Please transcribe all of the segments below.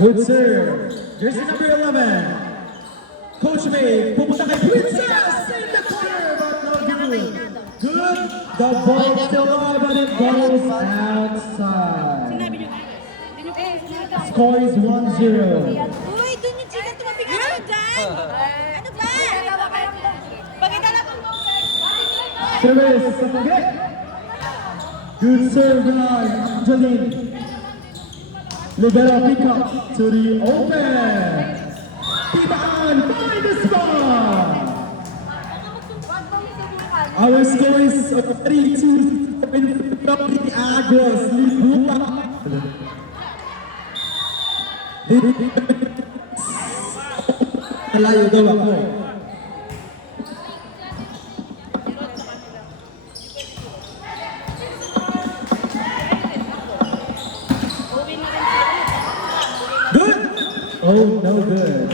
Good serve. Jersey number 11. Coach May, pupunta kay Princess in the corner, but no good. Good. The ball still alive, but it goes outside. Score is 1-0. Uy, dun yung chika, tumapik ka naman dyan! Ano ba? Pakita na kung Service, okay. Good serve by Angeline. Libera pick up to the open. Tibaan, find the spot. Our score is 3-2 in favor of the Agros. Libuta. Malayo daw ako. Good! Oh, no good.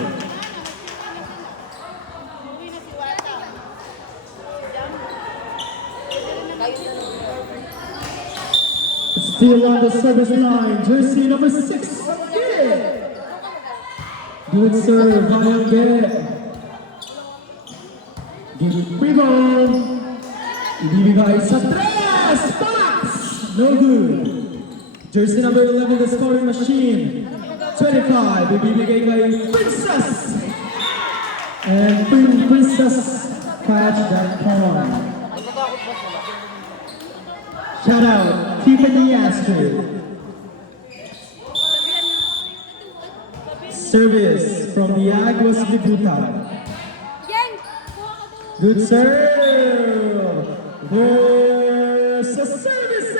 Still on the service line, jersey number 6. Good serve, Ryan Garrett. Give it free ball. Ibibigay sa 3. Fox! No good. Jersey number 11, the scoring machine. 25, ibibigay kay Princess. And Princess catch that point. Shout out, Tiffany Astrid. Service from the Agros Libuta. Good serve. There's a services.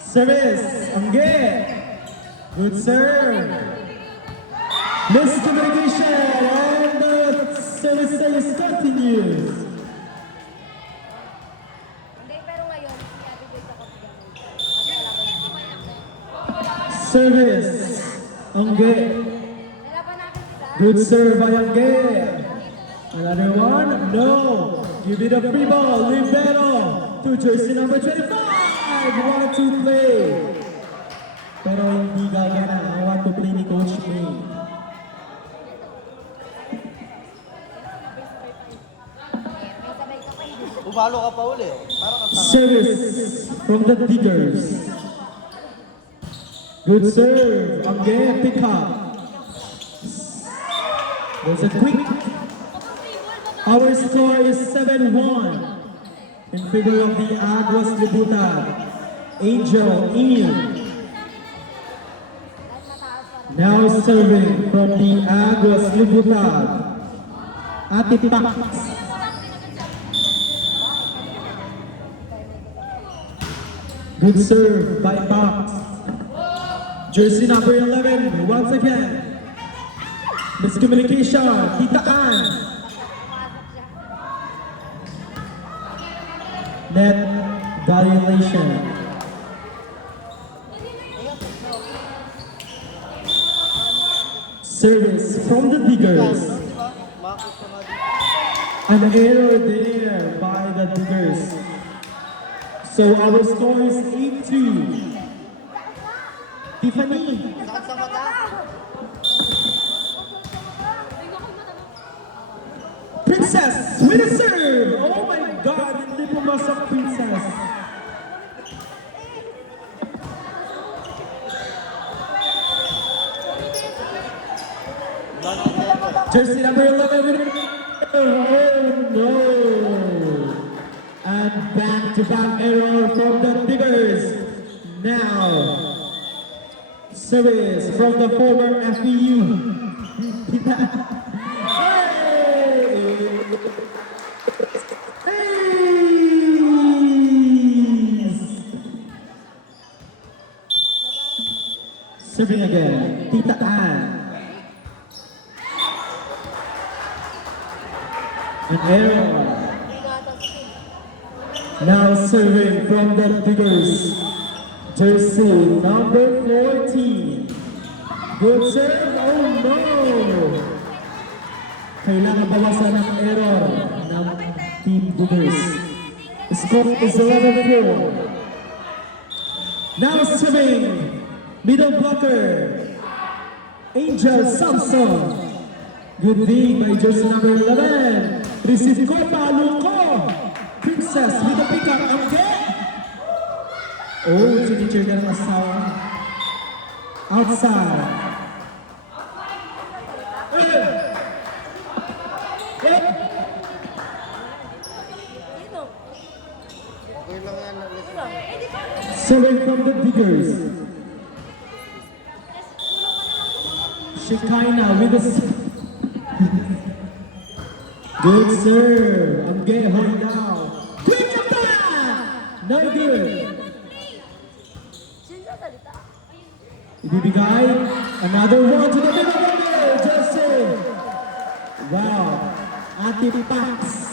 Service. Angge. Good serve. Miscommunication and the service continues. Service, Angge. Good serve by Angge. Another one, no. Give it a free ball, libero to jersey number 25. 1-2 play. Pero hindi gagana ang 1-2 play ni Coach May. Bumalo ka pa uli. Parang ang tanga. Service from the Diggers. Good serve. Again, pick up. There's a quick. Our score is 7-1 in favor of the Agros Libuta. Angel Ian. Now serving from the Agros Libuta. Ate Pax. Good serve by Pax. Jersey number 11, once again. Miscommunication, Tita Ann. Net violation. Service from the Diggers. An error there by the Diggers. So our score is 8-2. Tiffany. Sakit sa mata. Princess with a serve. Oh my God, hindi pumasok Princess. Jersey number 11. Oh no. And back-to-back error from the Diggers. Now, service from the former FEU. Serving again, Tita Ann. An error. Now serving from the Diggers. Jersey number 14. Good serve. Oh no! Kailangan bawasan ang error ng Team Diggers. The score is 11-4. Now serving middle blocker, Angel Samson. Good D by jersey number 11. Receive Copa Luco. Princess with a pick up. Okay. Oh, signature ka ng asawa. Outside. Okay lang yan. Serving from the Diggers. Shekinah with a good serve. Okay, hold down. Quick attack! No good. Ibibigay. Another one to the middle of it. Jesse. Wow. Ati Pax.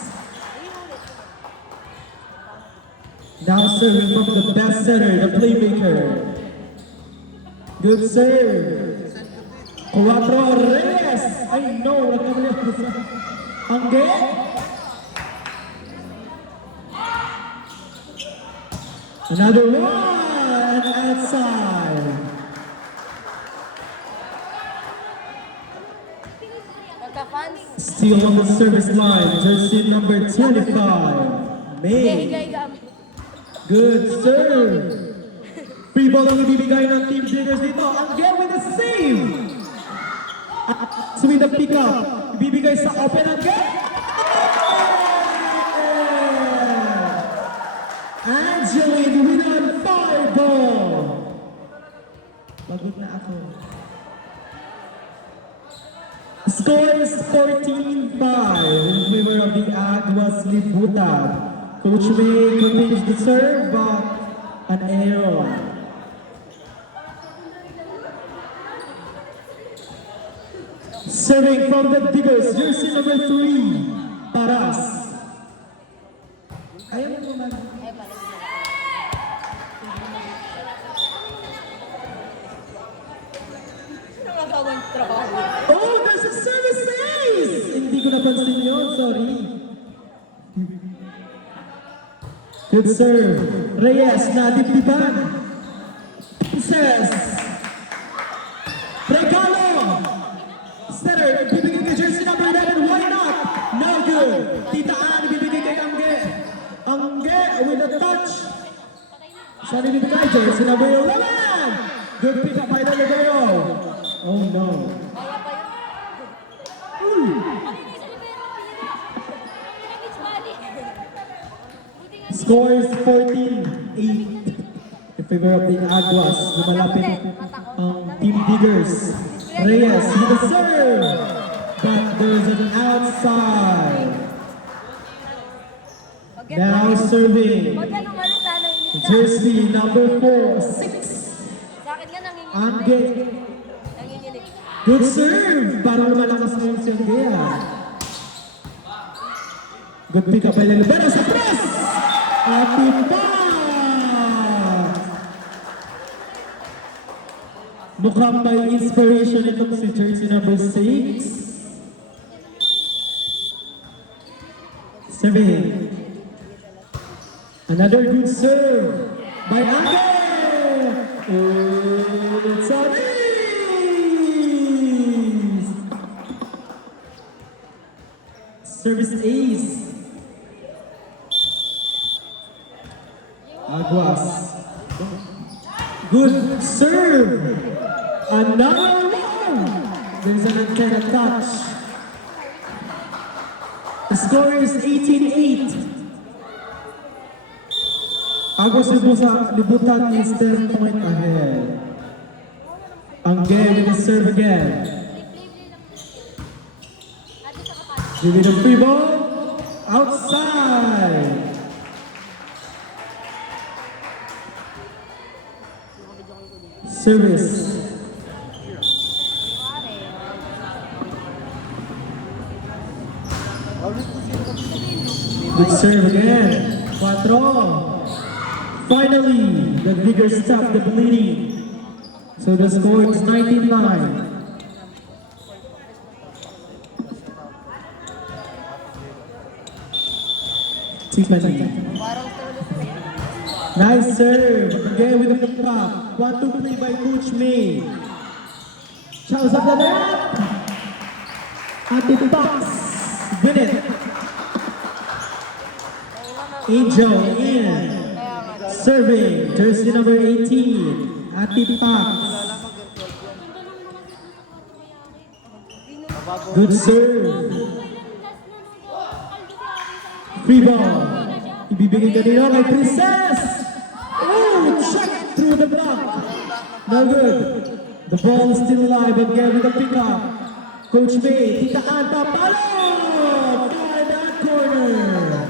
Now serving from the best center, the playmaker. Good serve. Cuatro Reyes. Ay no, nagkamali ako sa Angge. Another one outside. Magka-fans. Still on the service line, jersey number 25. May. Higa-higa. Good serve. Free ball ang ibibigay ng Team Diggers dito. Again with the save. So with the pick up, ibibigay sa open again. Angeline with a fireball. Pagod na ako. Score is 14-5 in favor of the Aguas Libutan. Coach May continues to serve, but an error. Serving from the Diggers, jersey number 3, Paras. Ayaw mo naman. Nakakawang trabaho. Oh, there's a service ace! Hindi ko napansin yun, sorry. Good serve. Reyes, nadipdiban. Princess. Regalo. Center, bibigay kay jersey number 11. Why not? No good. Titaan, bibigay kay Angge. Angge with a touch. Saan ibibigay? Jersey number 11. Good pick up by the Ligero. Oh no. Kaya pa yun. Score is 14-8 in favor of the Aguas. Lumalapit ang Team Diggers. Reyes with the serve. But there's an outside. Now serving. Huwag yan umalis, sana inis ka. Jersey number 4, 6. Sa akin nga nanginginig. Angge. Nanginginig. Good serve. Parang malakas na yung Sengea. Good pick up by Lelibero sa press. Atipa! Mukhang may inspiration itong si jersey number 6. Serving. Another good serve by Angge! It's a ace! Service ace. Aguas. Good serve. Another one. There's an antenna touch. The score is 18-8. Aguas Libutan is 10 point ahead. Angge with the serve again. Give it a free ball. Outside. Service. Good serve again. 4. Finally, the Diggers stop the bleeding. So the score is 19-9. Tiffany. Parang Nice serve. Again with the flip pop. 1-2 play by Coach May. Chows up the net. Ate Box. Win it. Angel in. Serving. Jersey number 18. Ate Box. Good serve. Free ball. Ibibigay ka nila kay Princess. Oh, check through the block. No good. The ball is still alive again with the pickup. Coach May, titaan pa, palo! By that corner.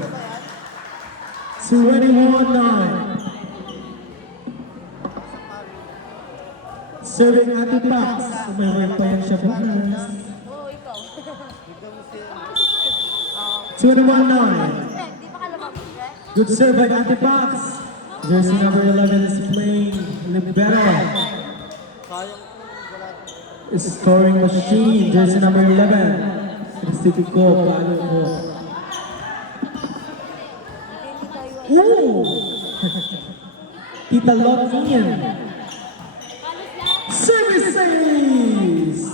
21-9. Serving Ate Pax. Umayroon pa yan siya pa. Oo, ikaw. 21-9. Di pa ka lumabas, eh? Good serve by Ate Pax. Jersey number 11 is playing libero. Is scoring machine. Jersey number 11. Sinisipid ko, paano ko. Ooh! Tita lock in. Services!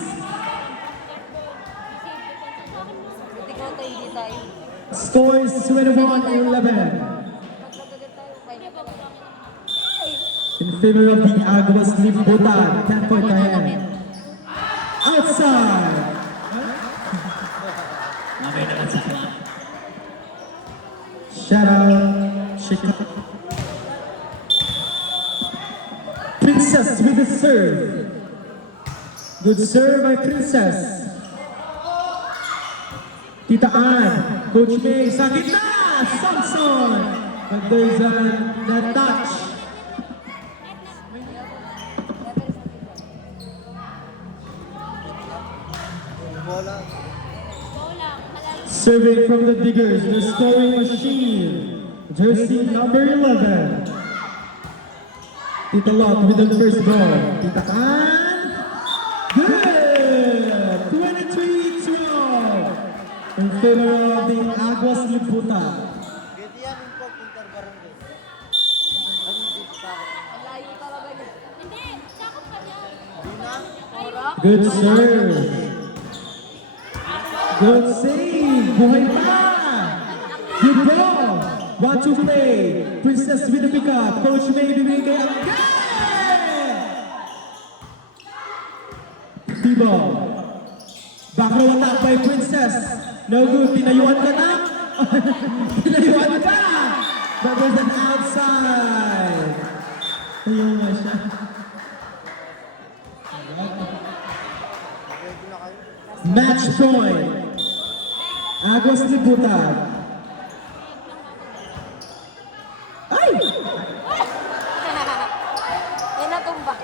Hindi ko tayo, hindi tayo. Score is 21-11. Magkagagat tayo, kaya pa lang. In favor of the Aguas Liputan. 10-point ahead. Outside! Shout out, Chicago. Princess with the serve. Good serve by Princess. Tita Ann, Coach May, sa gitna! Samson! But there's a net touch. Bola. Serving from the Diggers, the scoring machine. Jersey number 11. Tita Lot with the first ball. Tita Ann. Good! 23-12. In favor of the Aguas Liputan. Pwede yan yung pag interbarangay. Ano dito sa akin? Ang layo talaga niya. Hindi, sakop ka niya. Di na? Good serve. Good save. Buhay pa. Good ball. 1-2 play. Princess with the pickup. Coach May bibigay kay Angge. T-ball. Back row attack by Princess. No good. Tinayuan ka na. Tinayuan ka. But there's an outside. Ayun nga siya. Pwede na kayo. Match point. Aguas Liputan. Ay! Eh, natumba.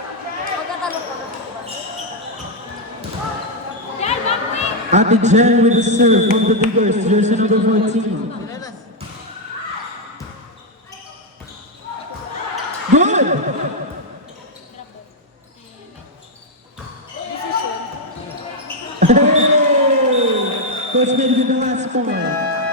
Magkatalong ka. Jen, bakit? Ate Jen with the serve from the Diggers, jersey number 14. Sinelas. Good! Hey! Coach May with the last point.